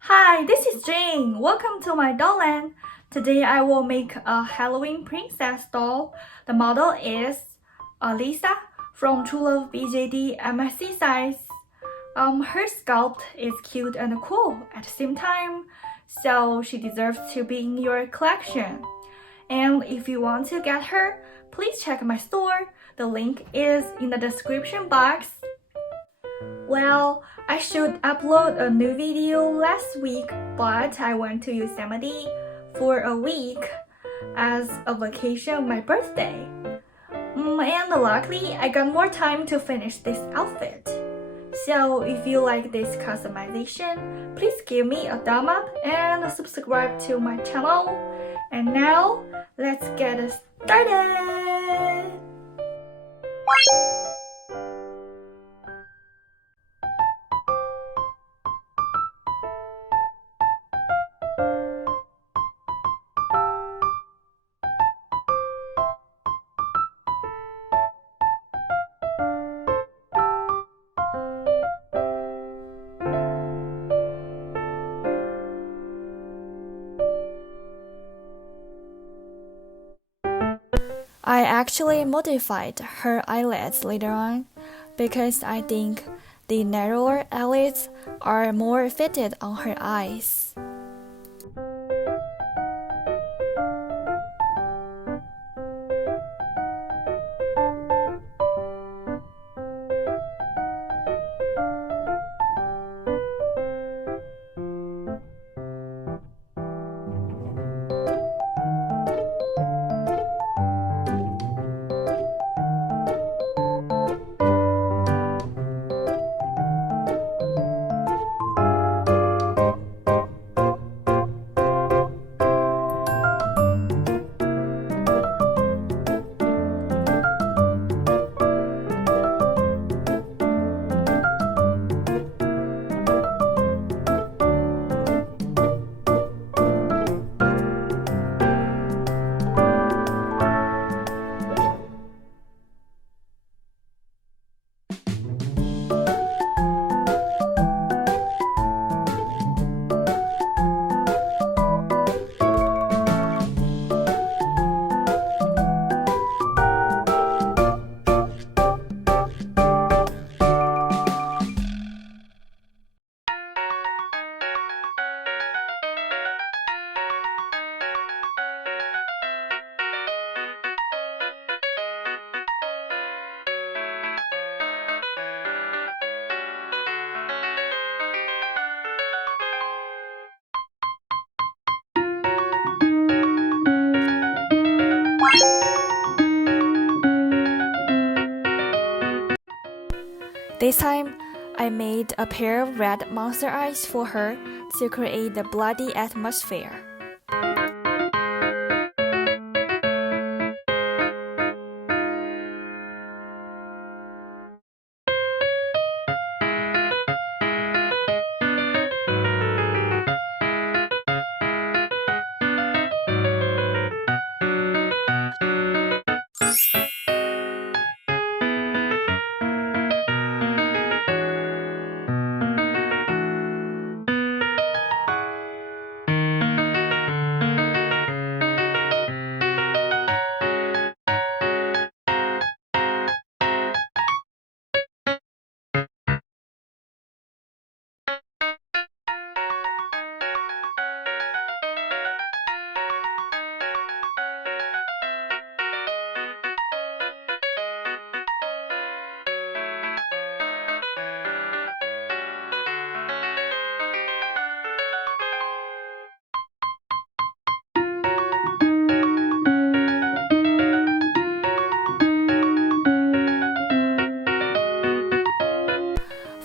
Hi, this is Jane. Welcome to my doll land. Today I will make a Halloween princess doll. The model is Alisa from True Love BJD MSD size. Her sculpt is cute and cool at the same time, so she deserves to be in your collection. And if you want to get her, please check my store. The link is in the description box. Well, I should upload a new video last week, but I went to Yosemite for a week as a vacation of my birthday. And luckily, I got more time to finish this outfit. So if you like this customization, please give me a thumb up and subscribe to my channel. And now, let's get started! I actually modified her eyelids later on because I think the narrower eyelids are more fitted on her eyes. This time, I made a pair of red monster eyes for her to create the bloody atmosphere.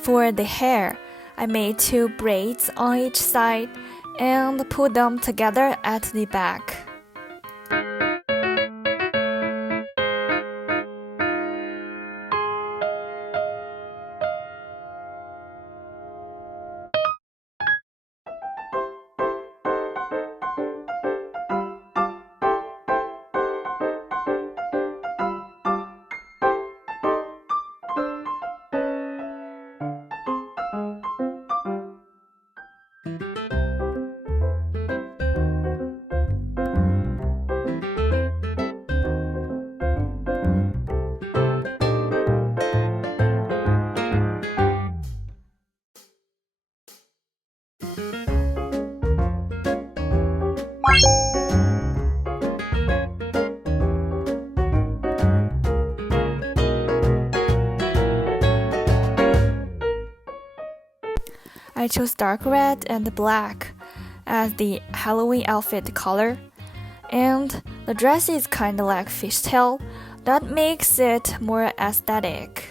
For the hair, I made 2 braids on each side and put them together at the back. I chose dark red and black as the Halloween outfit color, and the dress is kinda like fishtail. That makes it more aesthetic.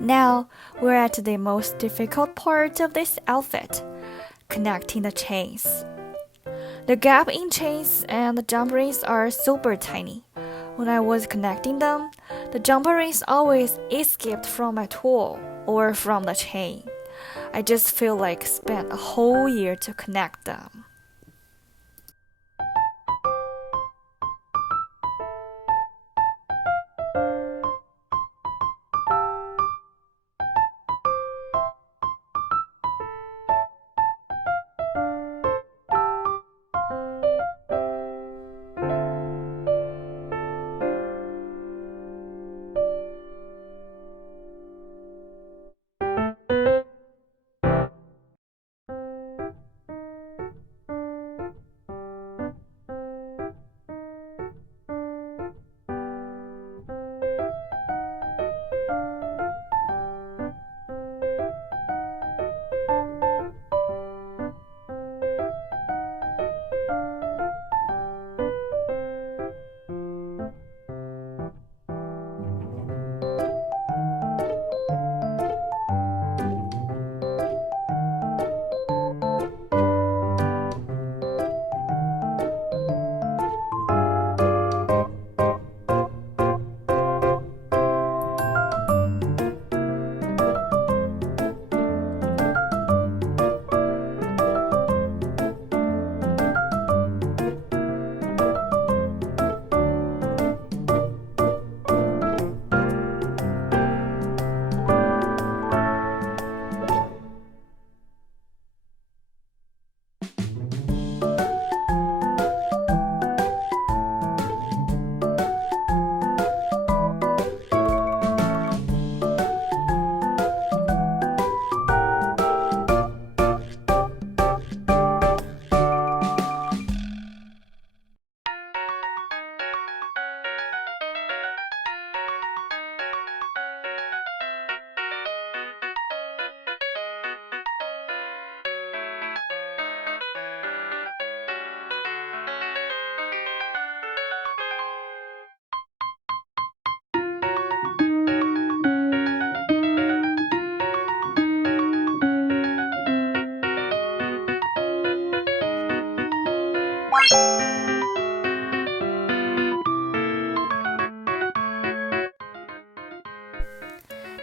Now we're at the most difficult part of this outfit, connecting the chains. The gap in chains and the jump rings are super tiny. When I was connecting them, the jump rings always escaped from my tool or from the chain. I just feel like spent a whole year to connect them.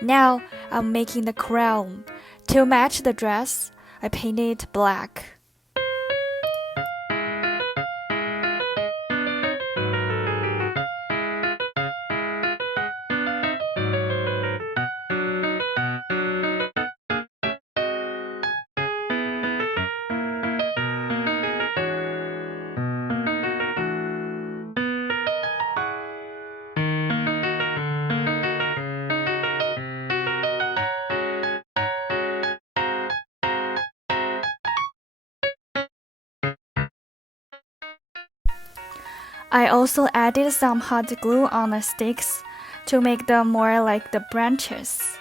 Now I'm making the crown. To match the dress, I painted black. I also added some hot glue on the sticks to make them more like the branches.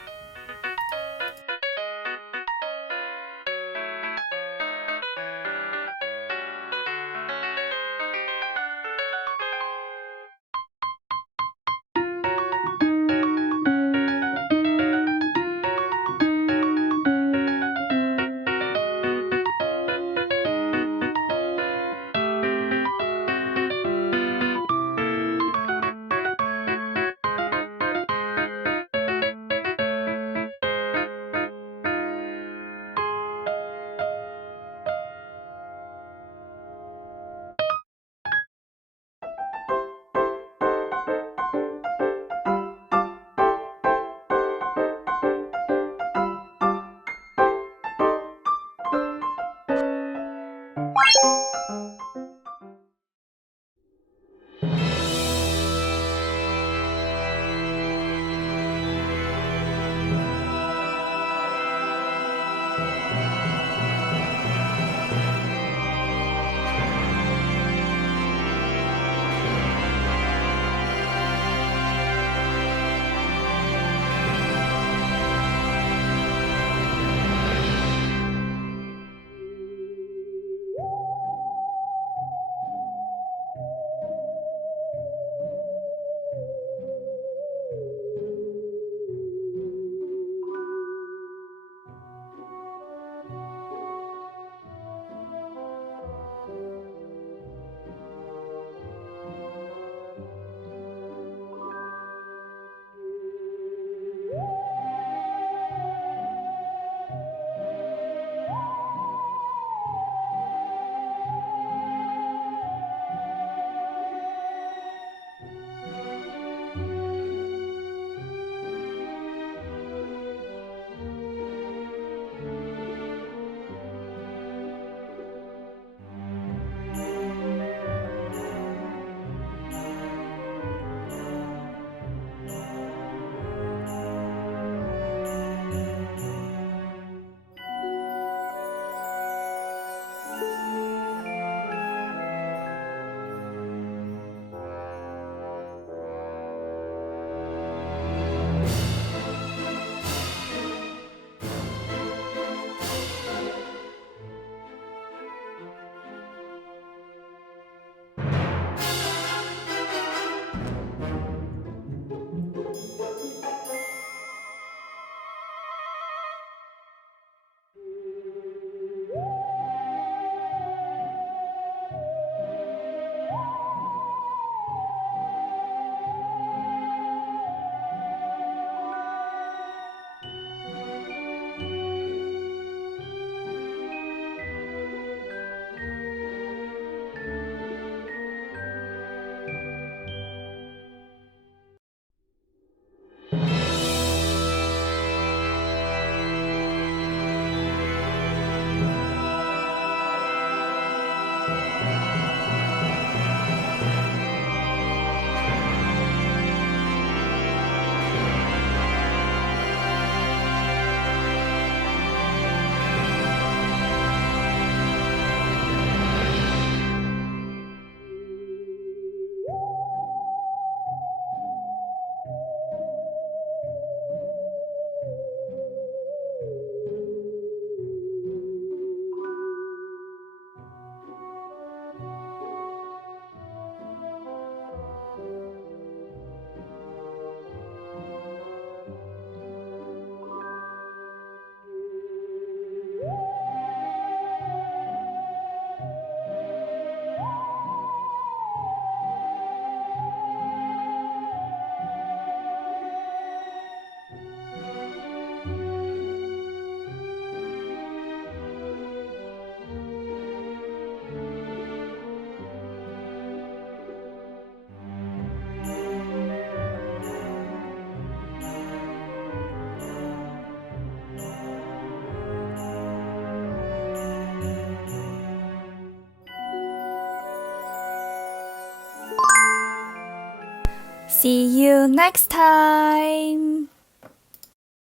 See you next time!